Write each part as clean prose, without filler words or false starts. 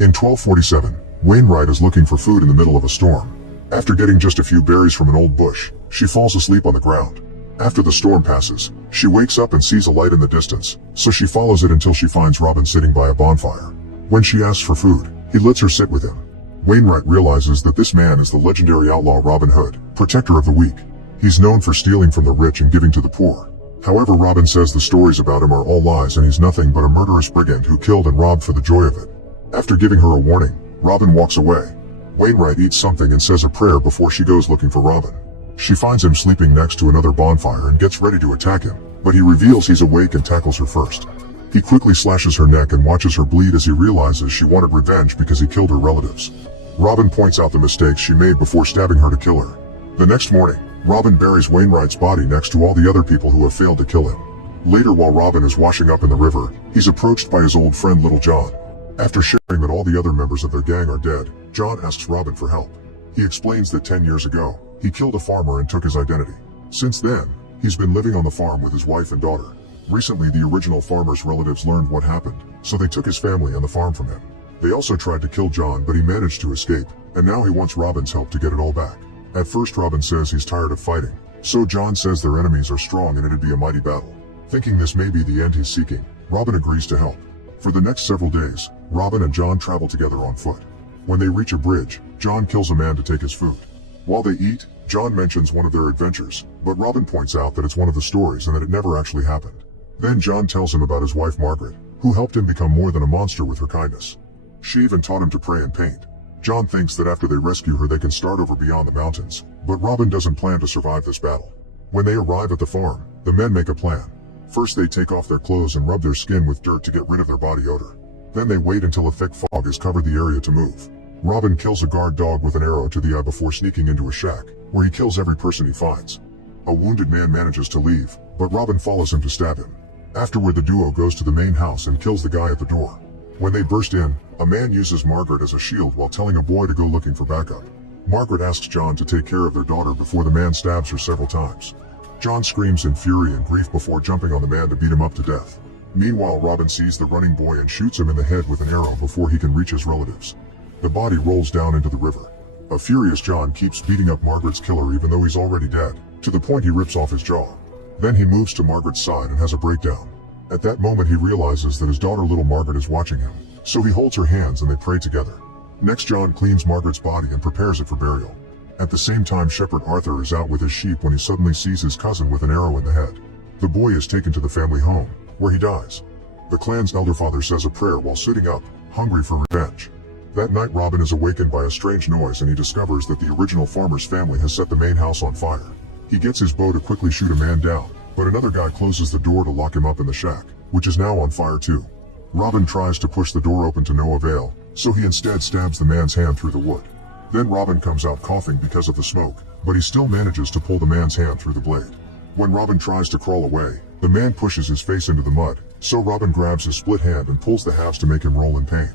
In 1247, Wainwright is looking for food in the middle of a storm. After getting just a few berries from an old bush, she falls asleep on the ground. After the storm passes, she wakes up and sees a light in the distance, so she follows it until she finds Robin sitting by a bonfire. When she asks for food, he lets her sit with him. Wainwright realizes that this man is the legendary outlaw Robin Hood, protector of the weak. He's known for stealing from the rich and giving to the poor. However, Robin says the stories about him are all lies and he's nothing but a murderous brigand who killed and robbed for the joy of it. After giving her a warning, Robin walks away. Wainwright eats something and says a prayer before she goes looking for Robin. She finds him sleeping next to another bonfire and gets ready to attack him, but he reveals he's awake and tackles her first. He quickly slashes her neck and watches her bleed as he realizes she wanted revenge because he killed her relatives. Robin points out the mistakes she made before stabbing her to kill her. The next morning, Robin buries Wainwright's body next to all the other people who have failed to kill him. Later, while Robin is washing up in the river, he's approached by his old friend Little John. After sharing that all the other members of their gang are dead, John asks Robin for help. He explains that 10 years ago, he killed a farmer and took his identity. Since then, he's been living on the farm with his wife and daughter. Recently, the original farmer's relatives learned what happened, so they took his family and the farm from him. They also tried to kill John, but he managed to escape, and now he wants Robin's help to get it all back. At first, Robin says he's tired of fighting, so John says their enemies are strong and it'd be a mighty battle. Thinking this may be the end he's seeking, Robin agrees to help. For the next several days, Robin and John travel together on foot. When they reach a bridge, John kills a man to take his food. While they eat, John mentions one of their adventures, but Robin points out that it's one of the stories and that it never actually happened. Then John tells him about his wife Margaret, who helped him become more than a monster with her kindness. She even taught him to pray and paint. John thinks that after they rescue her they can start over beyond the mountains, but Robin doesn't plan to survive this battle. When they arrive at the farm, the men make a plan. First they take off their clothes and rub their skin with dirt to get rid of their body odor. Then they wait until a thick fog has covered the area to move. Robin kills a guard dog with an arrow to the eye before sneaking into a shack, where he kills every person he finds. A wounded man manages to leave, but Robin follows him to stab him. Afterward, the duo goes to the main house and kills the guy at the door. When they burst in, a man uses Margaret as a shield while telling a boy to go looking for backup. Margaret asks John to take care of their daughter before the man stabs her several times. John screams in fury and grief before jumping on the man to beat him up to death. Meanwhile, Robin sees the running boy and shoots him in the head with an arrow before he can reach his relatives. The body rolls down into the river. A furious John keeps beating up Margaret's killer even though he's already dead, to the point he rips off his jaw. Then he moves to Margaret's side and has a breakdown. At that moment he realizes that his daughter little Margaret is watching him, so he holds her hands and they pray together. Next, John cleans Margaret's body and prepares it for burial. At the same time, Shepherd Arthur is out with his sheep when he suddenly sees his cousin with an arrow in the head. The boy is taken to the family home, where he dies. The clan's elderfather says a prayer while sitting up, hungry for revenge. That night, Robin is awakened by a strange noise and he discovers that the original farmer's family has set the main house on fire. He gets his bow to quickly shoot a man down, but another guy closes the door to lock him up in the shack, which is now on fire too. Robin tries to push the door open to no avail, so he instead stabs the man's hand through the wood. Then Robin comes out coughing because of the smoke, but he still manages to pull the man's hand through the blade. When Robin tries to crawl away, the man pushes his face into the mud, so Robin grabs his split hand and pulls the halves to make him roll in pain.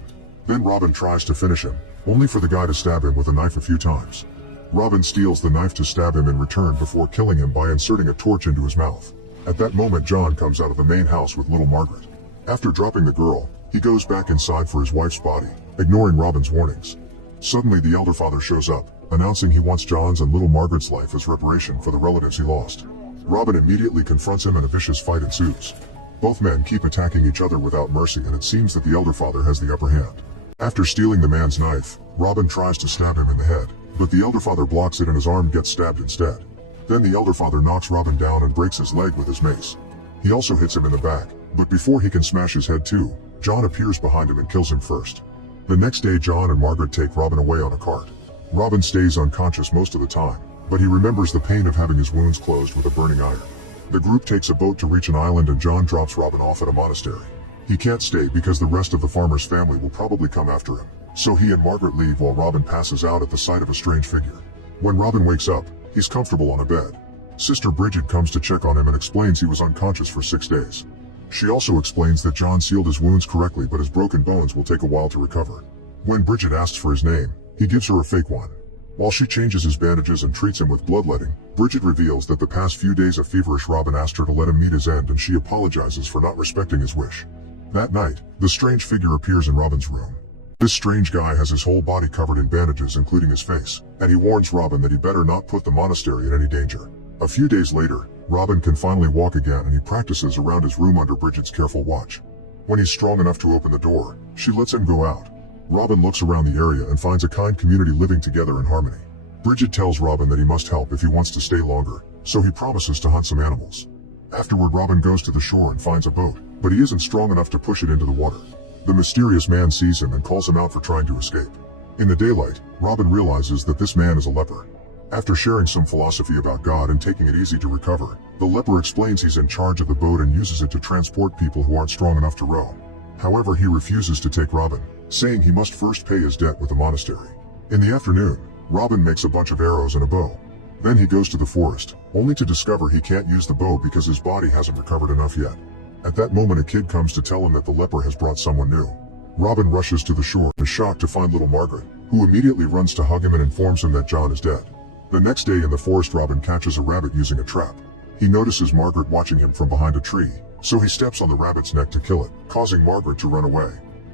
Then Robin tries to finish him, only for the guy to stab him with a knife a few times. Robin steals the knife to stab him in return before killing him by inserting a torch into his mouth. At that moment, John comes out of the main house with little Margaret. After dropping the girl, he goes back inside for his wife's body, ignoring Robin's warnings. Suddenly, the elderfather shows up, announcing he wants John's and little Margaret's life as reparation for the relatives he lost. Robin immediately confronts him and a vicious fight ensues. Both men keep attacking each other without mercy and it seems that the elderfather has the upper hand. After stealing the man's knife, Robin tries to stab him in the head, but the elderfather blocks it and his arm gets stabbed instead. Then the elderfather knocks Robin down and breaks his leg with his mace. He also hits him in the back, but before he can smash his head too, John appears behind him and kills him first. The next day, John and Margaret take Robin away on a cart. Robin stays unconscious most of the time, but he remembers the pain of having his wounds closed with a burning iron. The group takes a boat to reach an island and John drops Robin off at a monastery. He can't stay because the rest of the farmer's family will probably come after him, so he and Margaret leave while Robin passes out at the sight of a strange figure. When Robin wakes up, he's comfortable on a bed. Sister Bridget comes to check on him and explains he was unconscious for 6 days. She also explains that John sealed his wounds correctly but his broken bones will take a while to recover. When Bridget asks for his name, he gives her a fake one. While she changes his bandages and treats him with bloodletting, Bridget reveals that the past few days of feverish Robin asked her to let him meet his end and she apologizes for not respecting his wish. That night, the strange figure appears in Robin's room. This strange guy has his whole body covered in bandages including his face, and he warns Robin that he better not put the monastery in any danger. A few days later, Robin can finally walk again and he practices around his room under Bridget's careful watch. When he's strong enough to open the door, she lets him go out. Robin looks around the area and finds a kind community living together in harmony. Bridget tells Robin that he must help if he wants to stay longer, so he promises to hunt some animals. Afterward, Robin goes to the shore and finds a boat, but he isn't strong enough to push it into the water. The mysterious man sees him and calls him out for trying to escape. In the daylight, Robin realizes that this man is a leper. After sharing some philosophy about God and taking it easy to recover, the leper explains he's in charge of the boat and uses it to transport people who aren't strong enough to row. However, he refuses to take Robin, saying he must first pay his debt with the monastery. In the afternoon, Robin makes a bunch of arrows and a bow. Then he goes to the forest, only to discover he can't use the bow because his body hasn't recovered enough yet. At that moment, a kid comes to tell him that the leper has brought someone new. Robin rushes to the shore and is shocked to find little Margaret, who immediately runs to hug him and informs him that John is dead. The next day in the forest, Robin catches a rabbit using a trap. He notices Margaret watching him from behind a tree, so he steps on the rabbit's neck to kill it, causing Margaret to run away.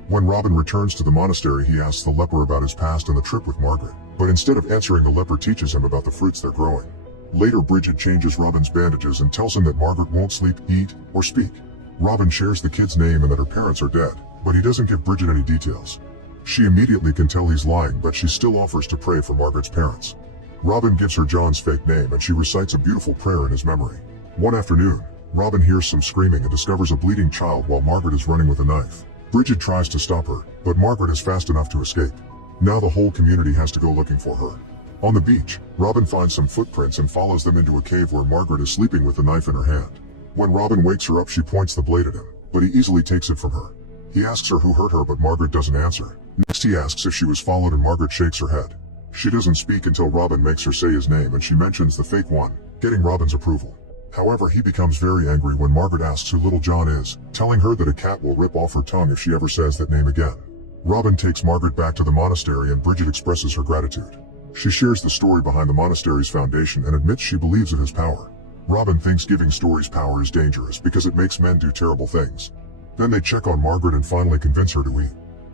When Robin returns to the monastery, he asks the leper about his past and the trip with Margaret, but instead of answering, the leper teaches him about the fruits they're growing. Later, Bridget changes Robin's bandages and tells him that Margaret won't sleep, eat, or speak. Robin shares the kid's name and that her parents are dead, but he doesn't give Bridget any details. She immediately can tell he's lying, but she still offers to pray for Margaret's parents. Robin gives her John's fake name and she recites a beautiful prayer in his memory. One afternoon, Robin hears some screaming and discovers a bleeding child while Margaret is running with a knife. Bridget tries to stop her, but Margaret is fast enough to escape. Now the whole community has to go looking for her. On the beach, Robin finds some footprints and follows them into a cave where Margaret is sleeping with a knife in her hand. When Robin wakes her up, she points the blade at him, but he easily takes it from her. He asks her who hurt her, but Margaret doesn't answer. Next, he asks if she was followed and Margaret shakes her head. She doesn't speak until Robin makes her say his name and she mentions the fake one, getting Robin's approval. However, he becomes very angry when Margaret asks who little John is, telling her that a cat will rip off her tongue if she ever says that name again. Robin takes Margaret back to the monastery and Bridget expresses her gratitude. She shares the story behind the monastery's foundation and admits she believes it has power. Robin thinks giving stories power is dangerous because it makes men do terrible things. Then they check on Margaret and finally convince her to eat.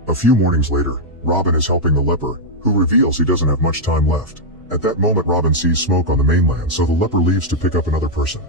A few mornings later, Robin is helping the leper, who reveals he doesn't have much time left. At that moment, Robin sees smoke on the mainland, so the leper leaves to pick up another person.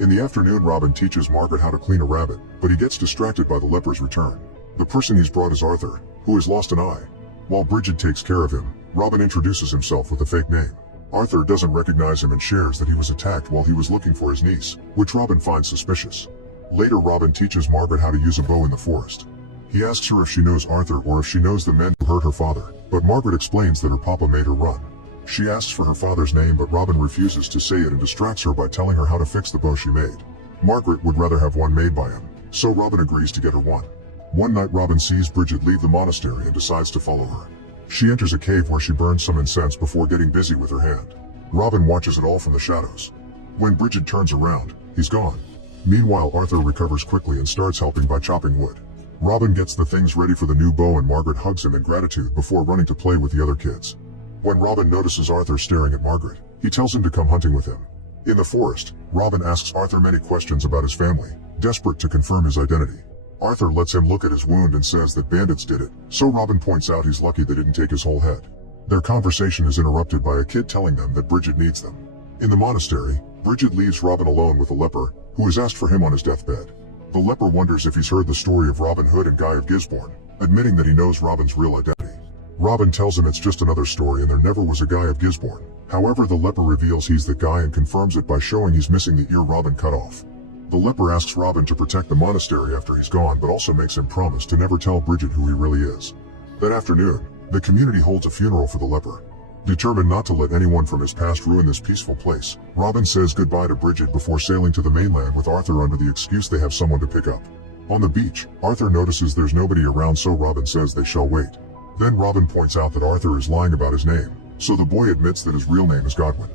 In the afternoon, Robin teaches Margaret how to clean a rabbit, but he gets distracted by the leper's return. The person he's brought is Arthur, who has lost an eye. While Bridget takes care of him, Robin introduces himself with a fake name. Arthur doesn't recognize him and shares that he was attacked while he was looking for his niece, which Robin finds suspicious. Later, Robin teaches Margaret how to use a bow in the forest. He asks her if she knows Arthur or if she knows the men who hurt her father, but Margaret explains that her papa made her run. She asks for her father's name, but Robin refuses to say it and distracts her by telling her how to fix the bow she made. Margaret would rather have one made by him, so Robin agrees to get her one. One night, Robin sees Bridget leave the monastery and decides to follow her. She enters a cave where she burns some incense before getting busy with her hand. Robin watches it all from the shadows. When Bridget turns around, he's gone. Meanwhile, Arthur recovers quickly and starts helping by chopping wood. Robin gets the things ready for the new bow and Margaret hugs him in gratitude before running to play with the other kids. When Robin notices Arthur staring at Margaret, he tells him to come hunting with him. In the forest, Robin asks Arthur many questions about his family, desperate to confirm his identity. Arthur lets him look at his wound and says that bandits did it, so Robin points out he's lucky they didn't take his whole head. Their conversation is interrupted by a kid telling them that Bridget needs them. In the monastery, Bridget leaves Robin alone with a leper, who has asked for him on his deathbed. The leper wonders if he's heard the story of Robin Hood and Guy of Gisborne, admitting that he knows Robin's real identity. Robin tells him it's just another story and there never was a Guy of Gisborne. However, the leper reveals he's the guy and confirms it by showing he's missing the ear Robin cut off. The leper asks Robin to protect the monastery after he's gone, but also makes him promise to never tell Bridget who he really is. That afternoon, the community holds a funeral for the leper. Determined not to let anyone from his past ruin this peaceful place, Robin says goodbye to Bridget before sailing to the mainland with Arthur under the excuse they have someone to pick up. On the beach, Arthur notices there's nobody around, so Robin says they shall wait. Then Robin points out that Arthur is lying about his name, so the boy admits that his real name is Godwin.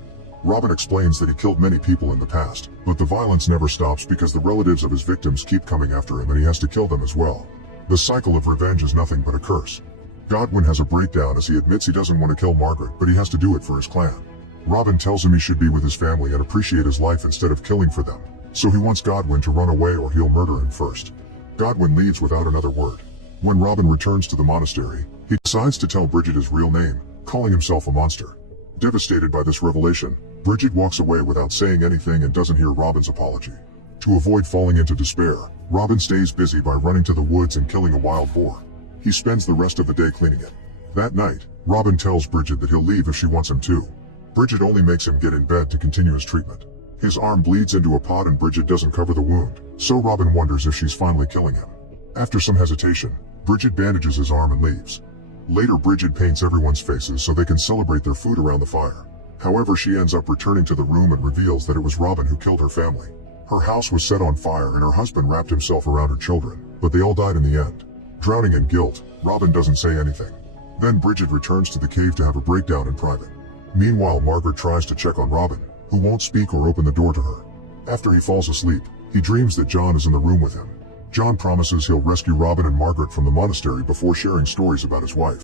Robin explains that he killed many people in the past, but the violence never stops because the relatives of his victims keep coming after him and he has to kill them as well. The cycle of revenge is nothing but a curse. Godwin has a breakdown as he admits he doesn't want to kill Margaret, but he has to do it for his clan. Robin tells him he should be with his family and appreciate his life instead of killing for them, so he wants Godwin to run away or he'll murder him first. Godwin leaves without another word. When Robin returns to the monastery, he decides to tell Bridget his real name, calling himself a monster. Devastated by this revelation, Bridget walks away without saying anything and doesn't hear Robin's apology. To avoid falling into despair, Robin stays busy by running to the woods and killing a wild boar. He spends the rest of the day cleaning it. That night, Robin tells Bridget that he'll leave if she wants him to. Bridget only makes him get in bed to continue his treatment. His arm bleeds into a pot and Bridget doesn't cover the wound, so Robin wonders if she's finally killing him. After some hesitation, Bridget bandages his arm and leaves. Later, Bridget paints everyone's faces so they can celebrate their food around the fire. However, she ends up returning to the room and reveals that it was Robin who killed her family. Her house was set on fire and her husband wrapped himself around her children, but they all died in the end. Drowning in guilt, Robin doesn't say anything. Then Bridget returns to the cave to have a breakdown in private. Meanwhile, Margaret tries to check on Robin, who won't speak or open the door to her. After he falls asleep, he dreams that John is in the room with him. John promises he'll rescue Robin and Margaret from the monastery before sharing stories about his wife.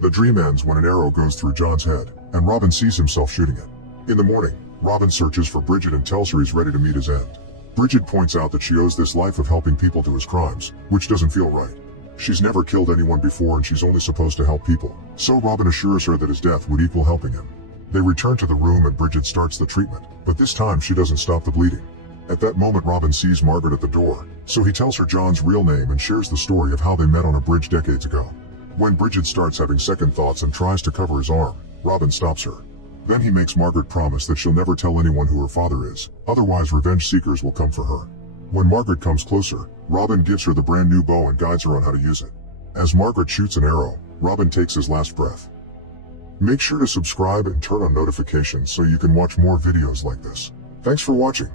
The dream ends when an arrow goes through John's head, and Robin sees himself shooting it. In the morning, Robin searches for Bridget and tells her he's ready to meet his end. Bridget points out that she owes this life of helping people to his crimes, which doesn't feel right. She's never killed anyone before and she's only supposed to help people, so Robin assures her that his death would equal helping him. They return to the room and Bridget starts the treatment, but this time she doesn't stop the bleeding. At that moment, Robin sees Margaret at the door, so he tells her John's real name and shares the story of how they met on a bridge decades ago. When Bridget starts having second thoughts and tries to cover his arm, Robin stops her. Then he makes Margaret promise that she'll never tell anyone who her father is, otherwise revenge seekers will come for her. When Margaret comes closer, Robin gives her the brand new bow and guides her on how to use it. As Margaret shoots an arrow, Robin takes his last breath. Make sure to subscribe and turn on notifications so you can watch more videos like this. Thanks for watching.